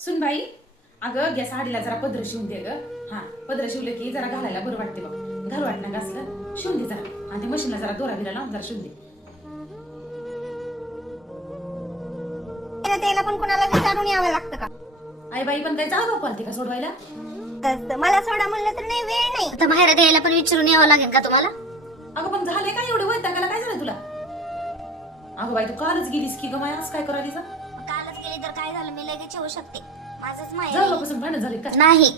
सुनबाई, अगं गॅस साडीला जरा पदर शिवून दे ग. हा, पदर शिवलं की जरा घालायला बरं वाटते बघ. घाल वाटणं घासलं शिवून दे जरा, आणि ते मशीनला जरा दोरा बिरा लावून जरा शिवून दे. त्याला पण कोणाला विचारून यावं लागतं का? आई बाई पण काय जाऊ पालते का सोडवायला? मला सोडा म्हणलं तर नाही, वेळ नाही. आता बाहेर द्यायला पण विचारून यावं लागेल का तुम्हाला? अगं पण झालंय काय एवढं वैतागाला? काय झालं तुला? अगं बाई तू कालच गेलीस की ग माय, आज काय करायलीस? कालच गेली तर काय झालं, मी लगेच येऊ शकते. माझंच माहेर आहे. जवळपासून भांडण झाले का? नाही.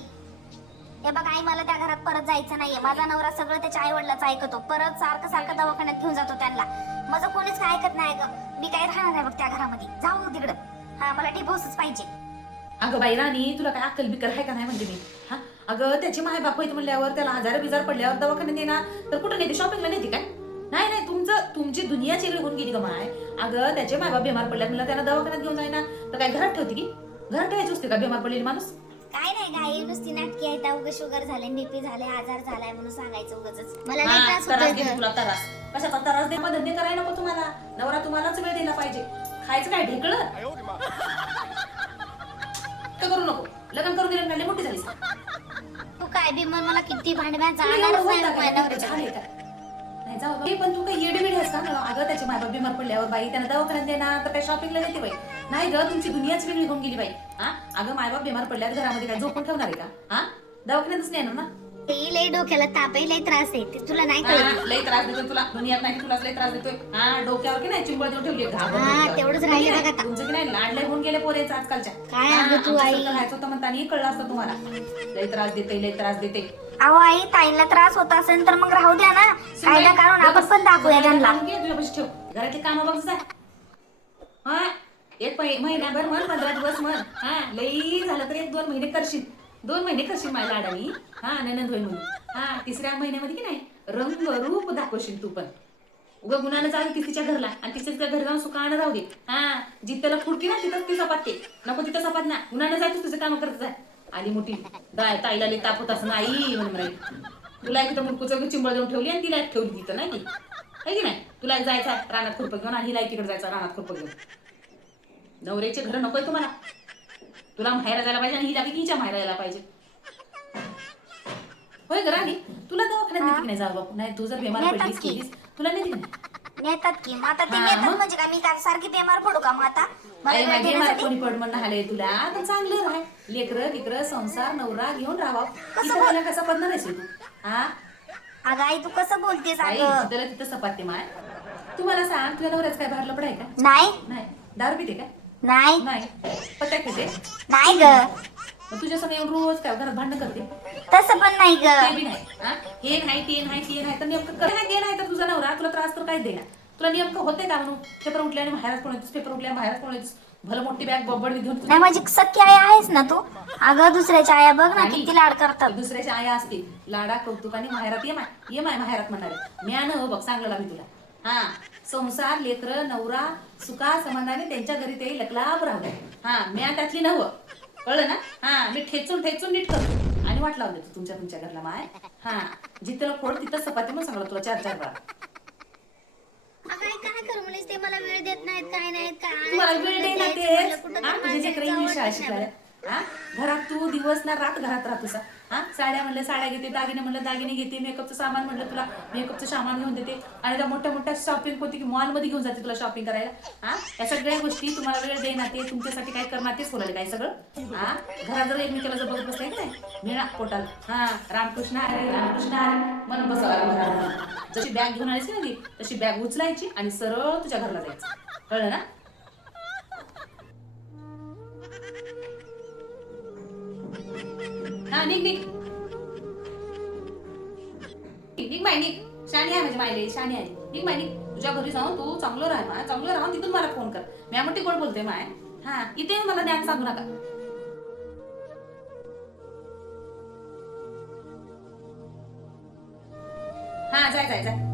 हे बघ आई, मला त्या घरात परत जायचं नाहीये. माझा नवरा सगळं त्याच्या आई वडिलांचं ऐकतो. परत सारखं सारखं दवाखान्यात घेऊन जातो त्यांना. माझं कोणीच काय ऐकत नाही ग. मी काय राहणार आहे बघ त्या घरामध्ये. जाऊ तिकडं. हा, मला डिव्होर्सच पाहिजे. अगं बाई राणी, तुला काय अक्कल बिकर आहे का नाही म्हणते मी. हा, अगं त्याचे माय बाप होत म्हणल्यावर त्याला आजार बिजार पडल्यावर दवाखान्यात येणार तर कुठं नेते? शॉपिंगला नेते काय? नाही नाही, तुमची दुनिया वेगळी होऊन गेली ग माय. अगं त्याचे माय बाप बिमार पडल्यात म्हणलं त्याला दवाखान्यात घेऊन जाईना तर काय घरात ठेवते की? घरात ठेवायची असते का बिमार पडलेली माणूस? काय नाही गाई, नुसती नाटकी आहे. उगा शुगर झाले, बीपी झाले, आजार झालाय म्हणून सांगायचं उगाच. मला लई हा, त्रास त्रास होतोय देते ग. तुला त्रास. कशाचा त्रास दे? मग धंदे करायला नको तुम्हाला? नवरा तुम्हालाच वेळ दिला पाहिजे. खायचं काय ढेकळं? तर करू नको. लग्न करून दिलं म्हणजे मोठी झालीस. तू काय बी मग मला किती भांडण्याचा तुला आधारच एवढं नाही वैताग बघ आलाय, माझ्या तुला नवऱ्याच्या. झालंय का? नाही जाऊ बाई, पण तू काही येडे बिडे आहेस का? अगं त्याचे माय बाप बिमार पडल्यावर बाई त्यांना दवाखान्यात देणार तर काय शॉपिंगला देते बाई? नाही ग, तुमची दुनियाच वेगळी होऊन गेली बाई. हा, अगं माय बाप बिमार पडल्यावर घरामध्ये काय झोपून ठेवणार आहे का? हा, दवाखान्यातच नेणार ना. ते लई डोक्याला ताप आहे, लई त्रास आहे. ते तुला नाही हा, कळत. लई त्रास देतोय तुला. दुनियात नाही तुलाच लई त्रास देतोय. हा, डोक्यावर की नाही चिंबळ देऊन ठेवली घाबर हा, डोक्यावर. तेवढंच राहिलं म्हणजे बघ आता. तुमचं की नाही लाड लय होऊन गेले पोरेचं आजकालच्या. काय हा, अगं तू आमच्यासारखं आई? राहायचं होतं म्हणताना कळलं असतं तुम्हाला. लई त्रास देते, लई त्रास देते. अहो आई, ताईला त्रास होत असेल तर मग राहू द्या ना. कायदा काढून आपण पण दाखवूया त्यांना. तुझ्यापाशी ठेव. घरातली कामं बघ जा. हा, एक महिन्याभर म्हण, 15 दिवस म्हण. हा, लई झालं तर 1-2 महिने करशील. 2 महिने करशील माझ्या लाडानी. हा, ननंद होय म्हणून. हा, 3ऱ्या महिन्यामध्ये की नाही रंग रूप दाखवशील तू पण. उगा गुणानं जाऊ तिच्या घरला आणि तिच्या घरी जाऊन सुखानं राहू दे. हा, जिथं फुडकी ना तिथं ती सपाटते. नको तिथं सपाट ना. गुणानं जायचं तुझं काम करत जाय. आली मोठी ताईला लई ताप होत असं नाही म्हणून राहील. तुला एक तर मुलकूचं चिंबळ देऊन ठेवली आणि तिला एक ठेवली तिथं नाही की? आहे की नाही? तुला एक जायचं रानात खुरपं घेऊन आणि हिला एकीकडे जायचं रानात खुरपं घेऊन. नवऱ्याचे घर नकोय तुम्हाला. तुला माहेरा जायला पाहिजे आणि हिला हिच्या माहेरा जायला पाहिजे. होय ग राणी, तुला दवाखान्यात नेते की नाही जाऊ बापू? नाही, तू जर बिमार नेतात पडलीस की. केलीस तुला नेते की नाही? नेतात की. मग आता ते हा, नेतात मग? म्हणजे काय, मी काय सारखी बेमार पडू का मग आता? मला अरे वेळ माझे देण्यासाठी? कोणी पड म्हणणं आलंय तुला तर चांगलं राह. लेकरं संसार नवरा घेऊन राहावा. इथं मला कसं पडणार आहेस तू? हा, अगं आई, तू कसं बोलतेस आई अगं? तिथं तिथं सपाटते माय. तुम्हाला सांग, तुझ्या नवऱ्याच काय बाहेर लपड आहे का? नाही नाही. दारू पिते का? नाही नाही. पत्या पिते? नाही ग, मग तुझ्या संग येऊन रोज काय घरात भांडण करते? तसं पण नाही ग. ते बी नाही. हा, हे नाही ते नाही ते नाही तर नेमकं नाही ते नाही तर तुझा नवरा तुला त्रास तर काय देणार? तुला नेमकं होते का म्हणून? पेपर उठल्या आणि बाहेरच कोण येतोस? पेपर उठल्या बाहेरच कोण येतोस? भलं मोठी बॅग बब्बड घेऊन नाही, माझी सख्खी आई आहेस ना तू. अगं दुसऱ्याच्या आया बघ ना आणि किती लाड करतात. दुसऱ्याच्या आया असतील लाडा कौतुकाने माहेरात ये माय माहेरात म्हणणारे म्यान हो बघ सांगलं लागली तुला. हा, संसार लेकर नवरा सुखा संबंधाने त्यांच्या घरी ते लकलाप राहू. हा, म्या त्यातली नव कळलं ना? हा, मी ठेचून ठेचून नीट करतो आणि वाट लावून देतो तुमच्या घरला माय. हा, जिथं फोड तिथं सपाती म्हणून सांगलं तुला 4-4 वेळा. अगं आई, काय करू म्हणलीस ते? मला वेळ देत नाहीत, काय नाहीत, काय तुम्हाला आणायचं वेळ म्हणलं, देईना द्यायचं म्हणलं, तेच. कुठं हा, तर तुझे माणसाचं लेकरं इंग्लिश शाळा आवडत नाही शिकलाय. हा, घरात तू दिवस ना रात घरात राहतोस. हा, साड्या म्हणलं साड्या घेते, दागिने म्हणलं दागिने घेते, मेकअपचं सामान म्हणलं तुला मेकअपचं सामान घेऊन देते आणि त्या मोठ्या मोठ्या शॉपिंग होती की मॉलमध्ये घेऊन जाते तुला शॉपिंग करायला. हा, या सगळ्या गोष्टी तुम्हाला वेळ देईना ते तुमच्यासाठी काय करणार तेच बोलायला काय सगळं. हा, घरात जर एकमेकाला जर बघत बसलाय काय मिळा पोटाल. हा, रामकृष्ण आहे मन बसावं घरात. जशी बॅग घेऊन आलीस ना ती तशी बॅग उचलायची आणि सरळ तुझ्या घरला जायचं. कळलं ना? हा, निघ निघ निघ बाई निघ. शाणी आहे म्हणजे मायले शाणी आहे. निघ बाई निघ. तुझ्या घरी जाऊन तू चांगलं राह माय, चांगलं राहून तिथून मला फोन कर. मी मोठी गोड बोलते माय. हा, इथे मला ज्ञान सांगू नका. हा, जाय जाय जाय.